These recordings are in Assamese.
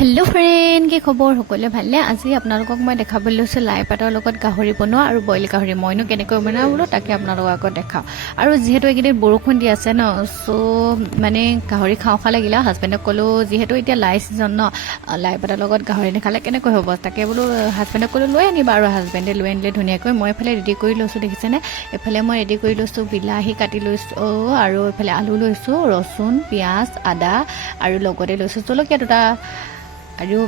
हेलो फ्रेंड की खबर सकले भाले आज आपलोक मैं देखा लाई लाई पातर लगत गाहरी बनोৱা और बइल गाहरी मइनो केनेকৈ बना बोलो ताके आपलोक आगत देखा और जेहेतु एकेदिन बरषुण दि आछे न सो माने गाहरी खाओ खा लागिला हाजबेंडक कलो जेहेतु इতিয়া लाई सीजन न लाई पातर लगत गाहरी नेखाले केनेকৈ हबो ताके बोलो हाजबेंडक कलो লৈ আনিবা और हाजबेंडे লৈ আনিলে ধুনিয়াকৈ মই এফালে ৰেডি কৰি লৈছো দেখিছেনে এফালে মই ৰেডি কৰি লৈছো বিলাহী কাটি লৈছো और এফালে আলু লৈছো ৰসুন পিয়াজ আদা और লগতে লৈছো জলকীয়া দুটা আৰু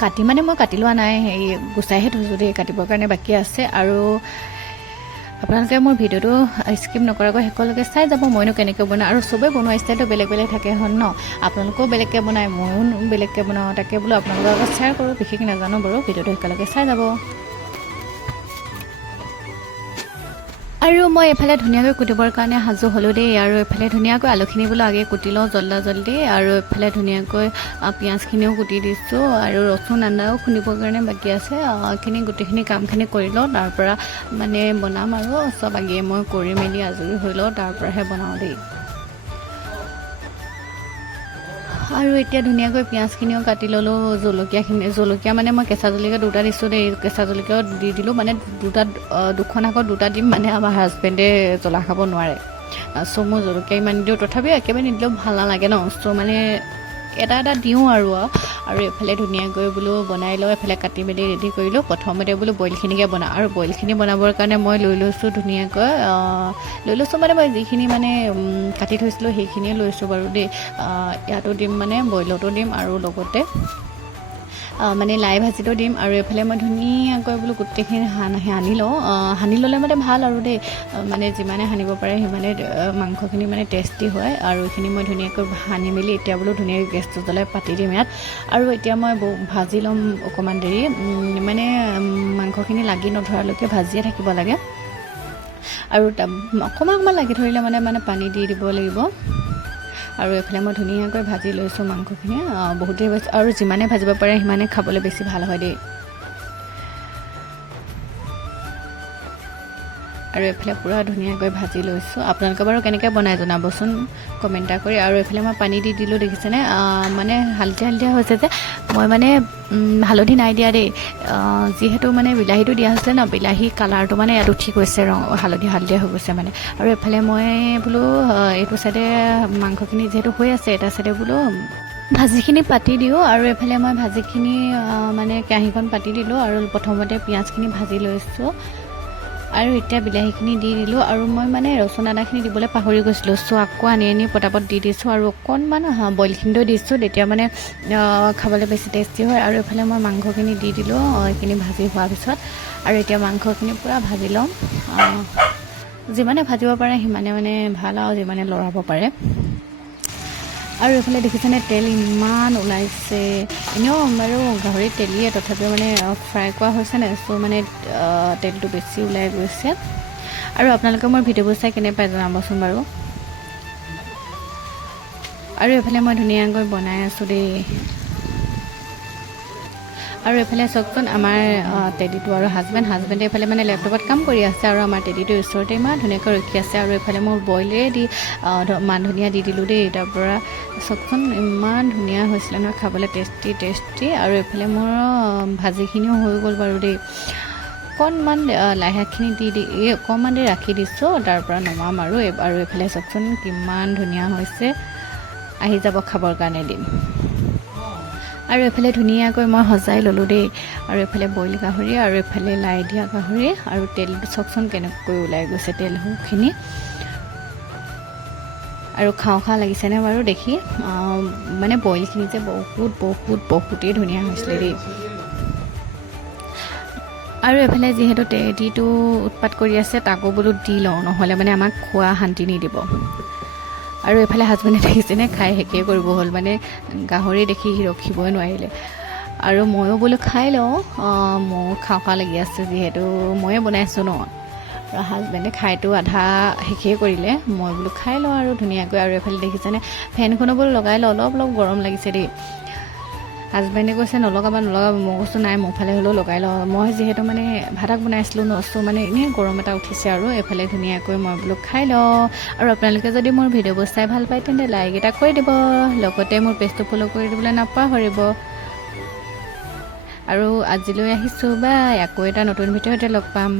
কাটি মানে মই কাটি লোৱা নাই এই গুছাইহে থৈছো দেই কাটিবৰ কাৰণে বাকি আছে আৰু আপোনালোকে মোৰ ভিডিওটো স্কিপ নকৰাকৈ হেকলৈকে চাই যাব মইনো কেনেকৈ বনাও আৰু সবে বনোৱা ষ্টাইলটো বেলেগ বেলেগ থাকে হন ন আপোনালোকেও বেলেগকৈ বনায় মইও বেলেগকৈ বনাও তাকে বোলো আপোনালোকৰ লগত শ্বেয়াৰ কৰোঁ বিশেষ নাজানো বাৰু ভিডিওটো হেকলৈকে চাই যাব আৰু মই এফালে ধুনিয়াকৈ কুটিবৰ কাৰণে হাজু হলো দেই আৰু এফালে ধুনিয়াকৈ আলুখিনি বোলো আগে কুটি লওঁ জল্দি আৰু এফালে ধুনিয়াকৈ পিয়াজখিনিও কুটি দিছো আৰু ৰসুন আদাও খুন্দিবৰ কাৰণে বাকি আছে এইখিনি গোটেইখিনি কামখিনি কৰি লওঁ তাৰ পৰা মানে বনাম আৰু সব আগে মই কৰি মেলি আজৰি হৈ লওঁ তাৰ পৰাহে বনাওঁ দেই আৰু এতিয়া ধুনিয়াকৈ পিয়াজখিনিও কাটি ললো জলকীয়া মানে মই কেঁচা জলকীয়া দুটা দিছো দেই কেঁচা জলকীয়া দি দিলো মানে দুখন আগত দুটা দিম মানে আমাৰ হাজবেণ্ডে জ্বলা খাব নোৱাৰে সো মই জলকীয়া ইমান দিও তথাপিও একেবাৰে নিদিলেও ভাল নালাগে ন সো মানে এটা দিওঁ আৰু এফালে ধুনিয়াকৈ বোলো বনাই লওঁ এফালে কাটি মেলি ৰেডি কৰিলো প্ৰথমতে বোলো বইলখিনিকে বনাওঁ আৰু বইলখিনি বনাবৰ কাৰণে মই লৈ লৈছো ধুনিয়াকৈ মানে মই যিখিনি মানে কাটি থৈছিলো সেইখিনিয়ে লৈছো বাৰু দেই ইয়াতো দিম মানে বইলতো দিম আৰু লগতে মানে লাই ভাজিটো দিম আৰু এফালে মই ধুনিয়াকৈ বোলো গোটেইখিনি হানি ললে মানে ভাল আৰু দেই মানে যিমানে হানিব পাৰে সিমানে মাংসখিনি মানে টেষ্টি হয় আৰু এইখিনি মই ধুনিয়াকৈ হানি মেলি এতিয়া বোলো ধুনিয়াকৈ গেছটো জ্বলাই পাতি দিম ইয়াত আৰু এতিয়া মই ভাজি ল'ম অকণমান দেৰি মানে মাংসখিনি লাগি নধৰালৈকে ভাজিয়ে থাকিব লাগে আৰু অকণমান লাগি ধৰিলে মানে পানী দি দিব লাগিব আৰু এফালে মই ধুনিয়াকৈ ভাজি লৈছো মাংসখিনি বহুতেই আৰু যিমানে ভাজিব পাৰে সিমানে খাবলৈ বেছি ভাল হয় দেই আৰু এফালে পুৰা ধুনিয়াকৈ ভাজি লৈছো আপোনালোকে বাৰু কেনেকৈ বনাই জনাবচোন কমেন্ট কৰি আৰু এফালে মই পানী দি দিলো দেখিছেনে মানে হালধীয়া হৈছে যে মই মানে হালধি নাই দিয়া দেই যেহেতু মানে বিলাহীটো দিয়া হৈছে ন বিলাহী কালাৰটো মানে ইয়াত উঠি গৈছে ৰং হালধীয়া হৈ গৈছে মানে আৰু এফালে মই বোলো এইটো সাইডে মাংসখিনি যেহেতু হৈ আছে এটা সাইডে বোলো ভাজিখিনি পাতি দিও আৰু এফালে মই ভাজিখিনি মানে কেৰাহীখন পাতি দিলো আৰু প্ৰথমতে পিয়াজখিনি ভাজি লৈছো আৰু এতিয়া বিলাহীখিনি দি দিলো আৰু মই মানে ৰসুন আদাখিনি দিবলৈ পাহৰি গৈছিলো সো আকৌ আনি পটাপট দি দিছো আৰু অকণমান বইলখিনিও দিছো তেতিয়া মানে খাবলৈ বেছি টেষ্টি হয় আৰু এফালে মই মাংসখিনি দি দিলো এইখিনি ভাজি হোৱাৰ পিছত আৰু এতিয়া মাংসখিনি পুৰা ভাজি লম যিমানে ভাজিব পাৰে সিমানে মানে ভাল আৰু যিমানে লৰাব পাৰে আৰু এফালে দেখিছেনে তেল ইমান ওলাইছে এনেও বাৰু গাহৰি তেলিয়ে তথাপিও মানে ফ্ৰাই কৰা হৈছে না সো মানে তেলটো বেছি ওলাই গৈছে আৰু আপোনালোকে মোৰ ভিডিঅ'বোৰ চাই কেনে পাই জনাবচোন বাৰু আৰু এফালে মই ধুনিয়াকৈ বনাই আছো দেই আৰু এফালে চকচোন আমাৰ টেডিটো আৰু হাজবেণ্ডে এফালে মানে লেপটপত কাম কৰি আছে আৰু আমাৰ টেডিটো ওচৰতে ইমান ধুনীয়াকৈ ৰখি আছে আৰু এফালে মোৰ বইলে দি মান ধনিয়া দি দিলোঁ দেই তাৰ পৰা চকচোন ইমান ধুনীয়া হৈছিলে নহয় খাবলৈ টেষ্টি আৰু এফালে মোৰ ভাজিখিনিও হৈ গ'ল বাৰু দেই অকণমান লাই শাকখিনি দি অকণমান দেৰি ৰাখি দিছোঁ তাৰ পৰা নমাম আৰু এফালে চকচোন কিমান ধুনীয়া হৈছে আহি যাব খাবৰ কাৰণে দিম আৰু এফালে ধুনীয়াকৈ মই সজাই ললো দেই আৰু এফালে বইল গাহৰি আৰু এফালে লাই দিয়া গাহৰি আৰু তেলটো চকচোন কেনেকৈ ওলাই গৈছে তেলখিনি আৰু খাওঁ লাগিছেনে বাৰু দেখি মানে বইলখিনি যে বহুতেই ধুনীয়া হৈছিলে দেই আৰু এফালে যিহেতু টেডিটো উৎপাত কৰি আছে তাকো বোলো দি লওঁ নহ'লে মানে আমাক খোৱা শান্তি নিদিব আৰু এফালে হাজবেণ্ডে দেখিছেনে খাই শেষেই কৰিব হ'ল মানে গাহৰি দেখি ৰখিবই নোৱাৰিলে আৰু ময়ো বোলো খাই লওঁ মোৰ খাওঁ লাগি আছে যিহেতু ময়ে বনাইছোঁ ন আৰু হাজবেণ্ডে খাইটো আধা শেষেই কৰিলে মই বোলো খাই লওঁ আৰু ধুনীয়াকৈ আৰু এফালে দেখিছেনে ফেনখনো বোলো লগাই লওঁ অলপ গৰম লাগিছে দেই হাজবেণ্ডে কৈছে নলগাব মই কৈছোঁ নাই মোৰ ফালে হ'লেও লগাই লওঁ মই যিহেতু মানে ভাতক বনাইছিলোঁ ন সো মানে এনেই গৰম এটা উঠিছে আৰু এফালে ধুনীয়াকৈ মই বোলো খাই লওঁ আৰু আপোনালোকে যদি মোৰ ভিডিঅ'বোৰ চাই ভাল পায় তেন্তে লাইক এটা কৰি দিব লগতে মোৰ পেজটো ফ'ল' কৰি দিবলৈ নাপাহৰিব আৰু আজিলৈ আহিছোঁ, বাই। আকৌ এটা নতুন ভিডিঅ'তে লগ পাম।